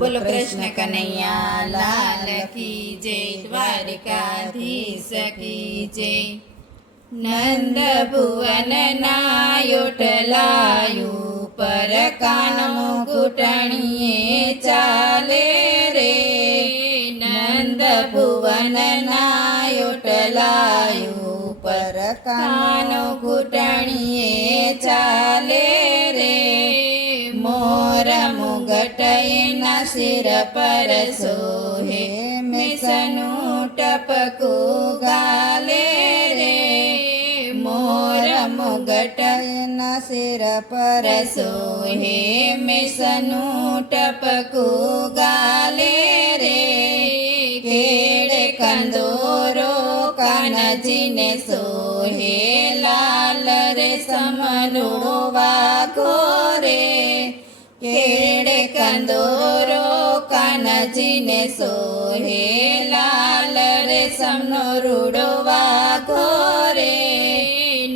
બોલો કૃષ્ણ કનૈયા લાલ કી જય, દ્વારિકાધીશ કી જય. નંદ ભુવન નાયોટલાયું પર કાન મુકુટણીએ ચાલે રે. નંદ ભુવન નાયોટલાયું પર કાન મુકુટણીએ ચાલે રે. મોર મુગટ એના શિર પર સોહે, મેસનું ટપકું ગાલે રે. મોર મુગટ એના શિર પર સોહે, મેસનું ટપકું ગાલે રે. કેળે કંદોરો કાનજીને સોહે, લાલ રેશમનો વાઘો રે. કેળે કંદોરો કાનજીને સોહે, લાલ રેશમનો રૂડો વાઘો રે.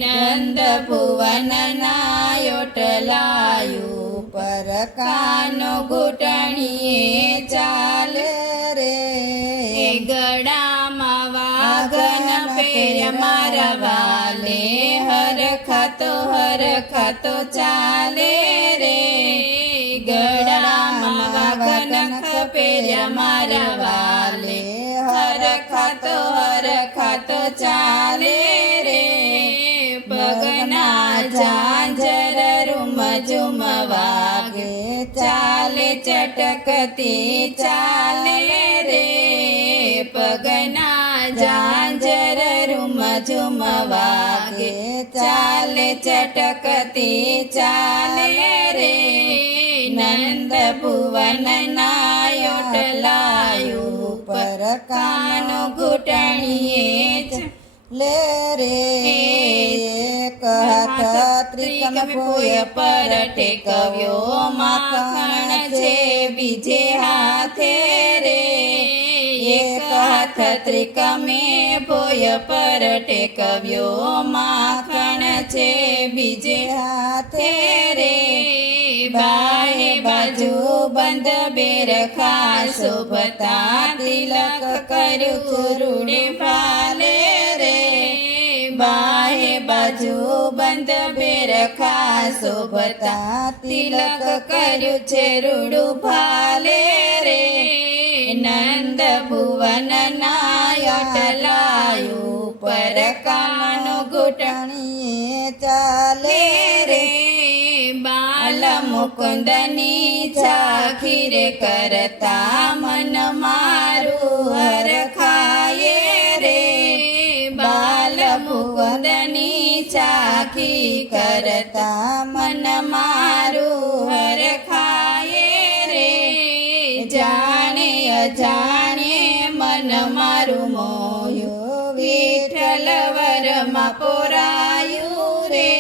નંદ ભુવન નાયોટલાયું પર કાનો ઘૂંટણીએ ચાલે રે. ગળામાં વાઘન પેર્યા મારા વાલે, હરખાતો ચાલે રે. ગળામાં વાઘન પેર્યા મારા વાલે, હરખાતો ચાલે રે. પગના ઝાંઝર રૂમઝુમ વાગે, ચાલે ચટકતી ચાલે રે. પગના ઝાંઝર રૂમઝુમ વાગે, ચાલે ચટકતી ચાલે રે. નંદ ભુવન નાયોટલાયું પર કાનો ઘૂંટણીએ લે રે. એક હાથ ત્રિકમ પોય પર ટેકવ્યો, માખણ છે બીજે હાથે રે. એક હાથ ત્રિકમે પોય પર ટેકવ્યો, માખણ છે બીજે હાથે રે. બાહે બાજુ બંધ બેરખા શોભતા, તિલક કર્યું ચૂરુડે ફાલે રે. બાહે બાજુ બંધ બેરખા શોભતા, તિલક કર્યું છે રૂડું ફાલે રે. નંદ ભુવન નાયોટલાયું પર કાનો ઘૂંટણીએ ચાલે રે. બાલ મુકુંદની ઝાંખી રે કરતા, મન મારું હરખાય રે. બાલ મુકુંદની ઝાંખી કરતા, મન મારું હરખાય રે. જાણે અજાણે મન મારું મોયું, વિઠ્ઠલ વરમાં પોરાયું રે.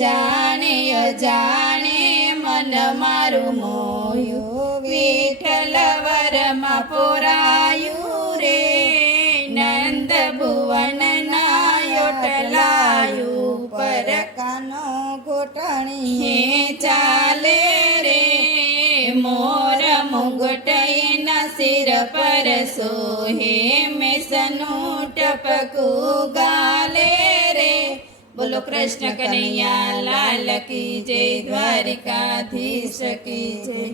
જાણે અજાણે મન મારું મોયું, વિઠ્ઠલ વરમાં પોરાયું રે. નંદ ભુવન નાયોટલાયું પર કાનો ઘૂંટણીએ ચાલે રે. મોર મુગટ એના શિર પર સોહે, મેસનું ટપકું ગાલે રે. બોલો કૃષ્ણ કનૈયા લાલ કી જય, દ્વારિકાધીશ કી જય.